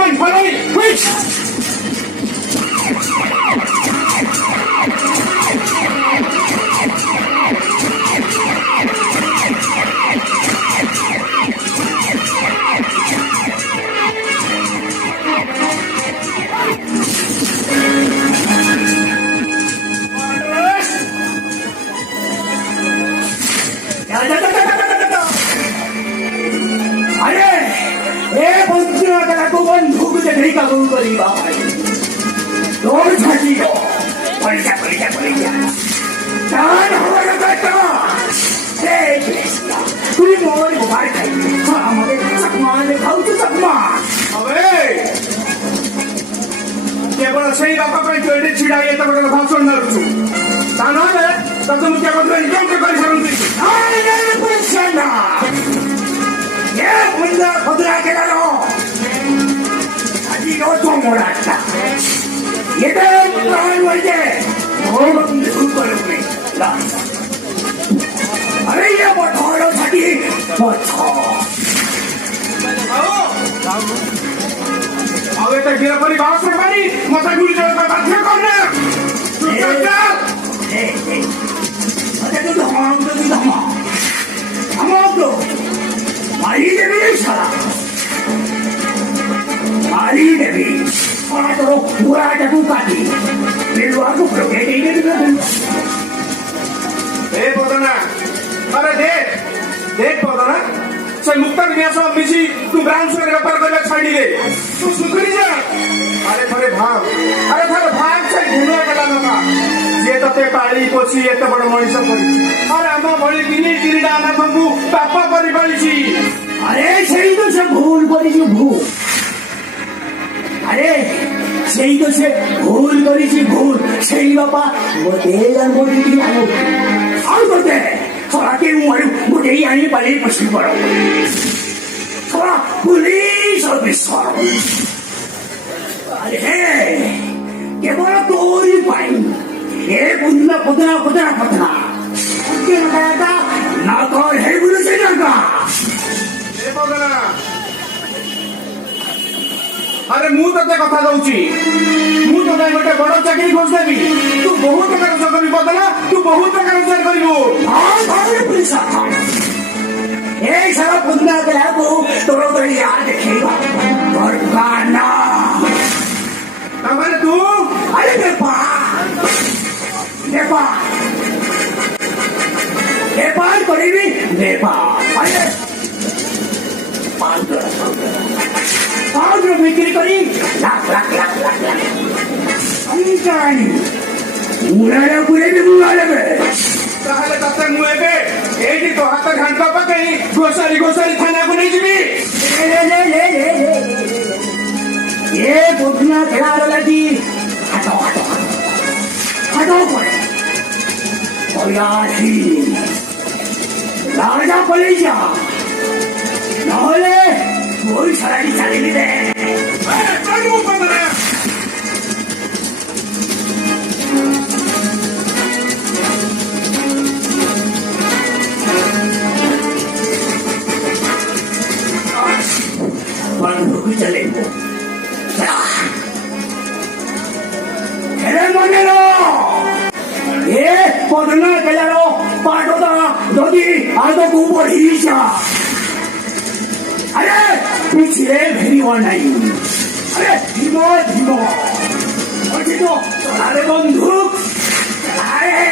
on, follow me, quick! केवल सही बापा पर जोड़े छिड़ाइए तो बड़ा भाषण न रुचु ताना है तब तुम क्या बोल रहे हो क्या कर सकते हो नहीं पूछना ये बंदा खुदरा के लो अजी नो तो मोड़ाता ये तो प्राण वर्जे वो बंदे ऊपर में ला अरे ये बठोड़ो छठी बठो अब ये गिरा परी बात से बनी मत गुली चल पर बात क्यों करना अरे तो हम तो मारी देवी साला मारी देवी और तो पूरा जगू काटी बिलवा को प्रोग्रेस ही नहीं ए पोतना अरे देख पोतना से मुक्ता विन्यास मिसी तू ब्रांच में व्यापार करने छाड़ी ले तू सुधरी जा अरे थारे भाग से घुमे गला नका जे तते पाड़ी पोछी एते बड़ मଣିଷ पड़ी अरे हम भली किनी डाना तुमको पापा करी पड़ीची अरे सेही तो से भूल करी भूल अरे सेही तो से भूल करी भूल सेही बापा मोटे जान बोली की आनो और बोलते थोड़ा के मुझे ही आने वाले पश्चिम पड़ो थोड़ा पुलिस ऑफिस करो अरे क्या बोला तोरी पाइन ये पुतना पुतना पुतना पुतना उनके लगाया था ना तो है बुरे से जागा ये बोला अरे मुँह तक कथा दौची मुँह तो नहीं गोटे बड़ चाकरी खोज देवी तू बहुत टका रोजगार करी बदला तू बहुत टका रोजगार करिवो हां भाई पैसा ए सारा पुतना गया को तोरो तो याद देखेगा और गाना तमरे तू अरे नेपाल करीबी नेपाल अरे पाउडर बिक्री करी लाख अंकानी मुरारा पूरे भी मुरारा में ताहले तते मुएबे एठी तो हाथ घंटा पकई गोसारी थाना को नहीं जीबी ले ये बुधना खेला लगी हटो पड़े कोयासी राजा पलेजा नहले कोई सराई चले नहीं दे चलो ऊपर बंदूक चले वो मने लो ये पदना केलारो पाटोदा ददी आदो को बढ़ीचा अरे पीछे भेरी वन नहीं अरे धीमो और तो अरे बंदूक अरे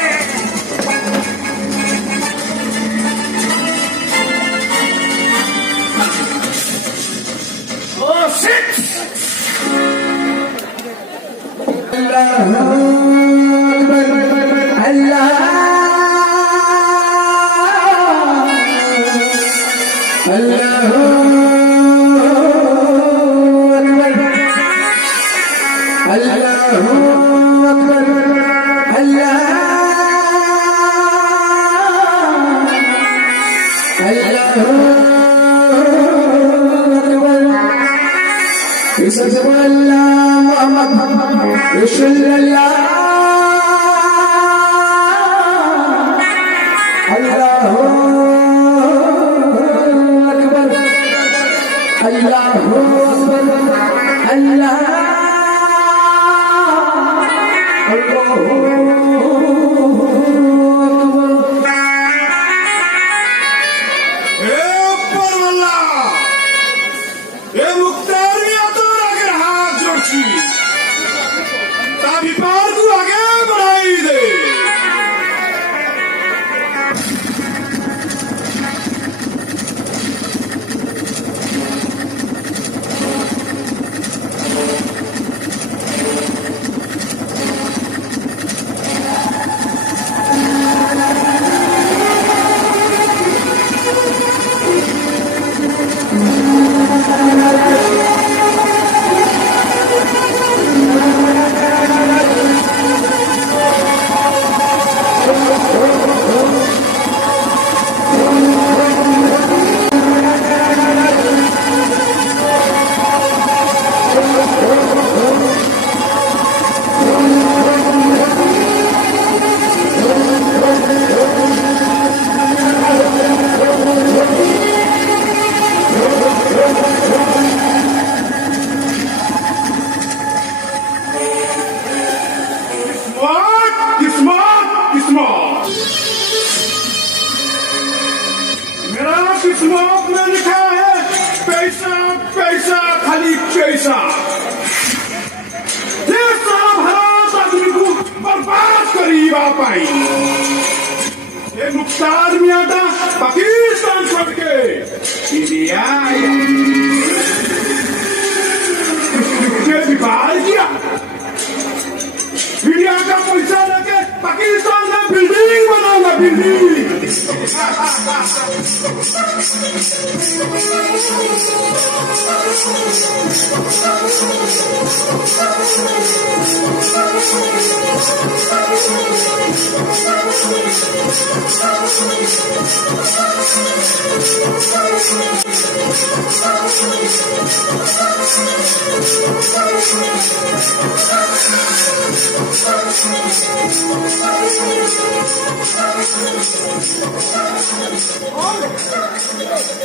ओ शिट किस्मत में लिखा है पैसा पैसा खाली पैसा। ये सारा भारत आदमी को बर्बाद करी पाई। ये मुख्तार मियां था पाकिस्तान छोड़ के इंडिया बिगाड़ किया। इंडिया का पैसा लेके पाकिस्तान में बिल्डिंग बनाऊंगा बिल्डिंग।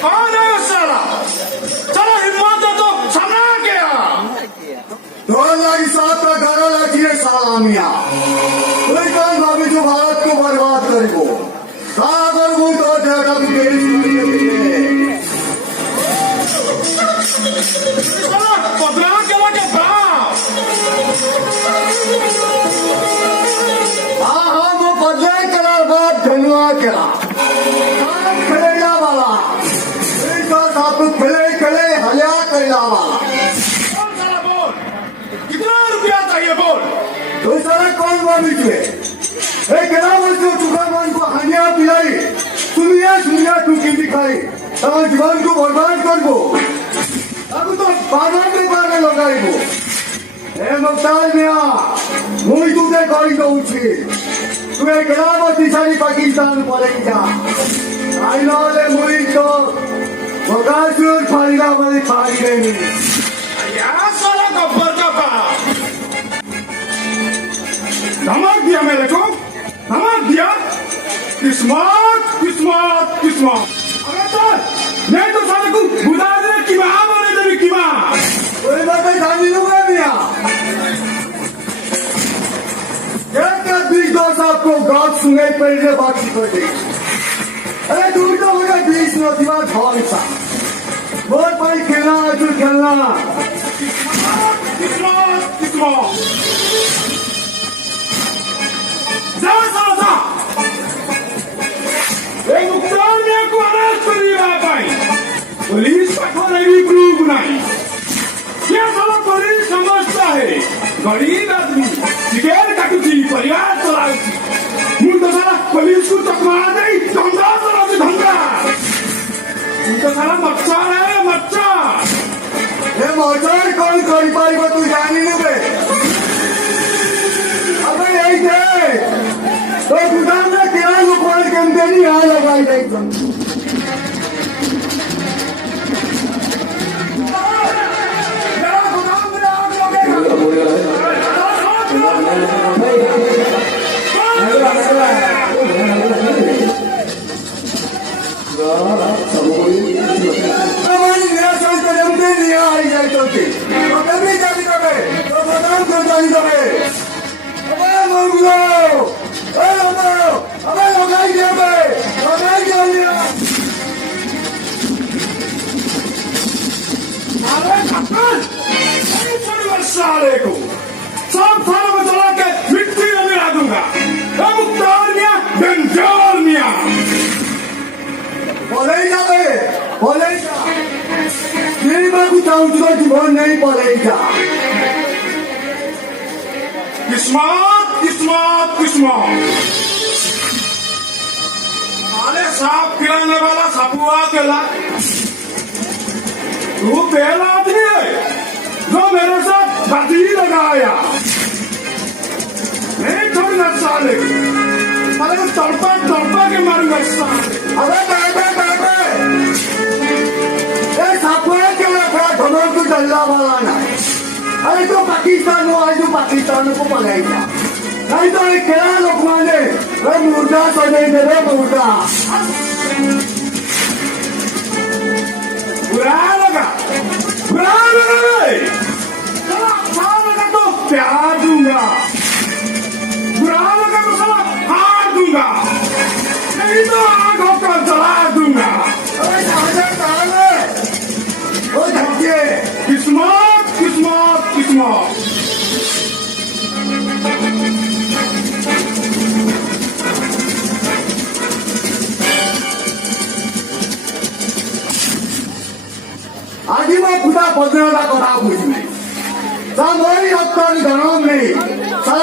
कौन है साला? चलो हिम्मत है तो सामना गया। 2007 का गाना लाखिए सालामिया कोई काम भाभी जो भारत को बर्बाद करेगो सागर वो तो जगह भी पकड़ा केला के बाप। हाँ हाँ वो बदले करा बात धन्यवाद करा खेलेगा वाला आप खेले खेले हल्या करेगा वाला। बोल कितना रुपया चाहिए बोल। तो सारा कौन बाबी तुझे केला बोलते तुका मन को हनिया पिलाई सुनिया सुनिया तू की दिखाई तब जीवन को बर्बाद कर दो। अब तो बाजार में बारे लगाई वो मुख्तार मियां मुझे तुझे गाड़ी दो तुम्हें गिरावती सारी पाकिस्तान पड़ेगी जा आई नॉले मुझे तो बगासुर फाड़ीगा वाली फाड़ी गई यार साला गब्बर का बाप धमक दिया मेरे को धमक दिया। किस्मत किस्मत किस्मत अगर तो मैं तो साले को बुला दे कि वहां बोले देवी कि वहां कोई बात है खाली लूंगा मियां क्या बीच दोस्त आपको गाँव सुने पहले बात कर दी। अरे दूर तो होगा बीच में दीवार भाव सा बहुत भाई खेलना तू खेलना किस्मत किस्मत जा जा जा। एक मुख्तार मियां को अरेस्ट कर लिया भाई। पुलिस पठा नहीं प्रूव नहीं। क्या साला पुलिस समझता है गरीब आदमी सिगरेट काटुची परिवार चलाउची मुझे तो साला पुलिस को चकमा नहीं धंधा चलाउची धंधा। तो साला मच्छा है मच्छा। ये मौजूद कौन कर पाएगा तू जानी नहीं बे। अबे यही थे तो गुदाम में किराया लोग के अंदर ही आ लगाई नहीं हमारी निराशा को जमते नहीं आई जाए तो कभी जानी करे तो बदाम को जानी करे अबे मंगलो अबे लगाई दिया अरे कप्तान साले को सब थाना में चला के मिट्टी में मिला दूंगा मुख्तार मियां गंजार मियां बोले मेरी बात को चाहूँ जीवन नहीं बोलेगा किस्मत अरे सांप खिलाने वाला सपुआ केला तू पहला आदमी है जो मेरे साथ बाजी लगाया नहीं थोड़ी ना साले अरे मैं तड़पा के मारूंगा साले अबे ये सपुआ केला था धमक को डल्ला वाला ना अरे तो पाकिस्तान हो आज पाकिस्तान को बोलेगा नहीं तो एक केला लोग माने वे मुर्दा तो नहीं मेरे मुर्दा बुरा लगा तो प्यार दूंगा बुरा लगा तो साला हार दूंगा नहीं तो आंखों को जला दूंगा अरे साले ओ धक्के किस्मत आजी मैं खुदा बदलने का कथा पूछ नहीं सामोरी हफ्ता नहीं धनों नहीं साला